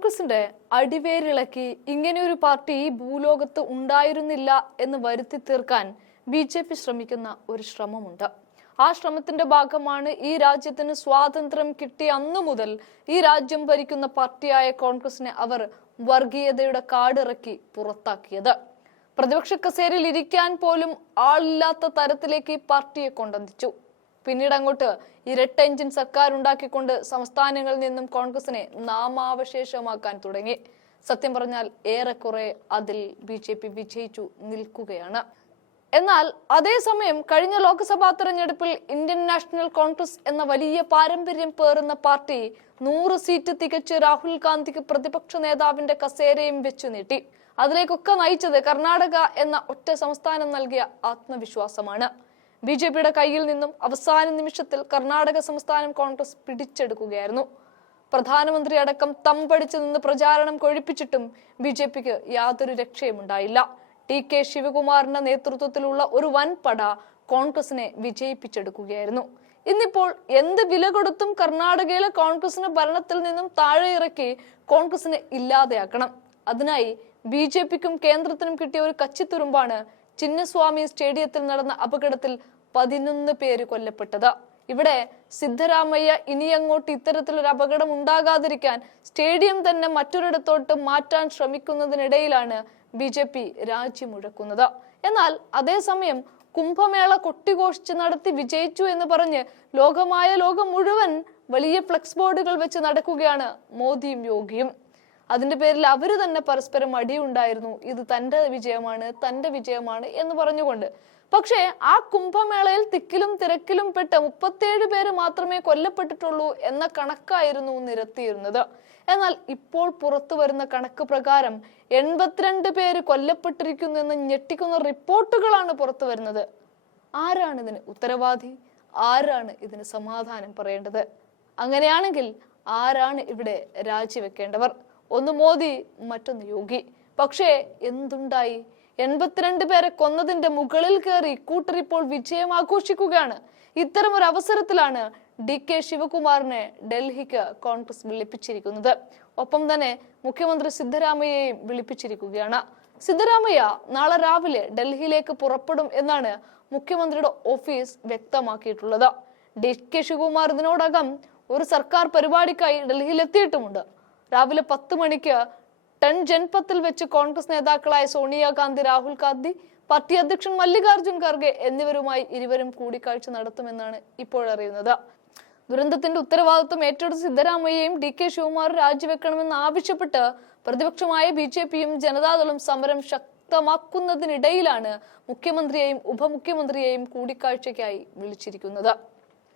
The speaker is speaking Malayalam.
കോൺഗ്രസിന്റെ അടിവേരിളക്കി ഇങ്ങനെയൊരു പാർട്ടി ഈ ഭൂലോകത്ത് ഉണ്ടായിരുന്നില്ല എന്ന് വരുത്തി തീർക്കാൻ ബി ജെ പി ശ്രമിക്കുന്ന ഒരു ശ്രമമുണ്ട്. ആ ശ്രമത്തിന്റെ ഭാഗമാണ് ഈ രാജ്യത്തിന് സ്വാതന്ത്ര്യം കിട്ടിയ അന്നു മുതൽ ഈ രാജ്യം ഭരിക്കുന്ന പാർട്ടിയായ കോൺഗ്രസിനെ അവർ വർഗീയതയുടെ കാടിറക്കി പുറത്താക്കിയത്. പ്രതിപക്ഷ കസേരയിൽ ഇരിക്കാൻ പോലും ആളില്ലാത്ത തരത്തിലേക്ക് ഈ പാർട്ടിയെ കൊണ്ടെത്തിച്ചു പിന്നീട് അങ്ങോട്ട് ഇരട്ട എഞ്ചിൻ സർക്കാർ ഉണ്ടാക്കിക്കൊണ്ട് സംസ്ഥാനങ്ങളിൽ നിന്നും കോൺഗ്രസിനെ നാമാവശേഷമാക്കാൻ തുടങ്ങി. സത്യം പറഞ്ഞാൽ ഏറെക്കുറെ അതിൽ ബി ജെ പി വിജയിച്ചു നിൽക്കുകയാണ്. എന്നാൽ അതേസമയം കഴിഞ്ഞ ലോക്സഭാ തെരഞ്ഞെടുപ്പിൽ ഇന്ത്യൻ നാഷണൽ കോൺഗ്രസ് എന്ന വലിയ പാരമ്പര്യം പേറുന്ന പാർട്ടി നൂറ് സീറ്റ് തികച്ച് രാഹുൽ ഗാന്ധിക്ക് പ്രതിപക്ഷ നേതാവിന്റെ കസേരയും വെച്ചു നീട്ടി. അതിലേക്കൊക്കെ നയിച്ചത് കർണാടക എന്ന ഒറ്റ സംസ്ഥാനം നൽകിയ ആത്മവിശ്വാസമാണ്. ബി ജെ പിയുടെ കയ്യിൽ നിന്നും അവസാന നിമിഷത്തിൽ കർണാടക സംസ്ഥാനം കോൺഗ്രസ് പിടിച്ചെടുക്കുകയായിരുന്നു. പ്രധാനമന്ത്രി അടക്കം തമ്പടിച്ചു നിന്ന് പ്രചാരണം കൊഴിപ്പിച്ചിട്ടും ബി ജെ പിക്ക് യാതൊരു രക്ഷയുമുണ്ടായില്ല. ടി കെ ശിവകുമാറിന്റെ നേതൃത്വത്തിലുള്ള ഒരു വൻപട കോൺഗ്രസിനെ വിജയിപ്പിച്ചെടുക്കുകയായിരുന്നു. ഇന്നിപ്പോൾ എന്ത് വില കൊടുത്തും കർണാടകയിലെ കോൺഗ്രസിന് ഭരണത്തിൽ നിന്നും താഴെ ഇറക്കി കോൺഗ്രസിനെ ഇല്ലാതെയാക്കണം. അതിനായി ബി ജെ പിക്കും കേന്ദ്രത്തിനും കിട്ടിയ ഒരു കച്ചിത്തുരുമ്പാണ് ചിന്നസ്വാമി സ്റ്റേഡിയത്തിൽ നടന്ന അപകടത്തിൽ പതിനൊന്ന് പേര് കൊല്ലപ്പെട്ടത്. ഇവിടെ സിദ്ധരാമയ്യ ഇനിയങ്ങോട്ട് ഇത്തരത്തിലൊരു അപകടം ഉണ്ടാകാതിരിക്കാൻ സ്റ്റേഡിയം തന്നെ മറ്റൊരിടത്തോട്ട് മാറ്റാൻ ശ്രമിക്കുന്നതിനിടയിലാണ് ബി ജെ പി രാജ്യമുഴക്കുന്നത് എന്നാൽ അതേസമയം കുംഭമേള കൊട്ടിഘോഷിച്ച് നടത്തി വിജയിച്ചു എന്ന് പറഞ്ഞ് ലോകമായ ലോകം മുഴുവൻ വലിയ ഫ്ലെക്സ് ബോർഡുകൾ വെച്ച് നടക്കുകയാണ് മോദിയും യോഗിയും. അതിന്റെ പേരിൽ അവർ തന്നെ പരസ്പരം അടിയുണ്ടായിരുന്നു. ഇത് തന്റെ വിജയമാണ് തന്റെ വിജയമാണ് എന്ന് പറഞ്ഞുകൊണ്ട് പക്ഷേ ആ കുംഭമേളയിൽ തിക്കിലും തിരക്കിലും പെട്ട് മുപ്പത്തേഴ് പേര് മാത്രമേ കൊല്ലപ്പെട്ടിട്ടുള്ളൂ എന്ന കണക്കായിരുന്നു നിരത്തിയിരുന്നത്. എന്നാൽ ഇപ്പോൾ പുറത്തു വരുന്ന കണക്ക് പ്രകാരം എൺപത്തിരണ്ട് പേര് കൊല്ലപ്പെട്ടിരിക്കുന്നു എന്ന് ഞെട്ടിക്കുന്ന റിപ്പോർട്ടുകളാണ് പുറത്തു വരുന്നത്. ആരാണ് ഇതിന് ഉത്തരവാദി? ആരാണ് ഇതിന് സമാധാനം പറയേണ്ടത്? അങ്ങനെയാണെങ്കിൽ ആരാണ് ഇവിടെ രാജിവെക്കേണ്ടവർ? ഒന്ന് മോദി മറ്റൊന്ന് യോഗി. പക്ഷേ എന്തുണ്ടായി? എൺപത്തിരണ്ട് പേരെ കൊന്നതിന്റെ മുകളിൽ കയറി കൂട്ടർ ഇപ്പോൾ വിജയം ആഘോഷിക്കുകയാണ്. ഇത്തരം ഒരു അവസരത്തിലാണ് ഡി കെ ശിവകുമാറിനെ ഡൽഹിക്ക് കോൺഗ്രസ് വിളിപ്പിച്ചിരിക്കുന്നത്. ഒപ്പം തന്നെ മുഖ്യമന്ത്രി സിദ്ധരാമയ്യയും വിളിപ്പിച്ചിരിക്കുകയാണ്. സിദ്ധരാമയ്യ നാളെ രാവിലെ ഡൽഹിയിലേക്ക് പുറപ്പെടും എന്നാണ് മുഖ്യമന്ത്രിയുടെ ഓഫീസ് വ്യക്തമാക്കിയിട്ടുള്ളത്. ഡി കെ ശിവകുമാർ ഇതിനോടകം ഒരു സർക്കാർ പരിപാടിക്കായി ഡൽഹിയിൽ എത്തിയിട്ടുമുണ്ട് രാവിലെ പത്ത് മണിക്ക് ടൺ ജൻപത്തിൽ വെച്ച് കോൺഗ്രസ് നേതാക്കളായ സോണിയാഗാന്ധി രാഹുൽ ഗാന്ധി പാർട്ടി അധ്യക്ഷൻ മല്ലികാർജുൻ ഖർഗെ എന്നിവരുമായി ഇരുവരും കൂടിക്കാഴ്ച നടത്തുമെന്നാണ് ഇപ്പോഴറിയുന്നത് ദുരന്തത്തിന്റെ ഉത്തരവാദിത്വം ഏറ്റെടുത്ത സിദ്ധരാമയ്യയും ഡി കെ ശിവകുമാറും രാജിവെക്കണമെന്ന് ആവശ്യപ്പെട്ട് പ്രതിപക്ഷമായ ബി ജെ പിയും ജനതാദളും സമരം ശക്തമാക്കുന്നതിനിടയിലാണ് മുഖ്യമന്ത്രിയെയും ഉപമുഖ്യമന്ത്രിയെയും കൂടിക്കാഴ്ചയ്ക്കായി വിളിച്ചിരിക്കുന്നത്.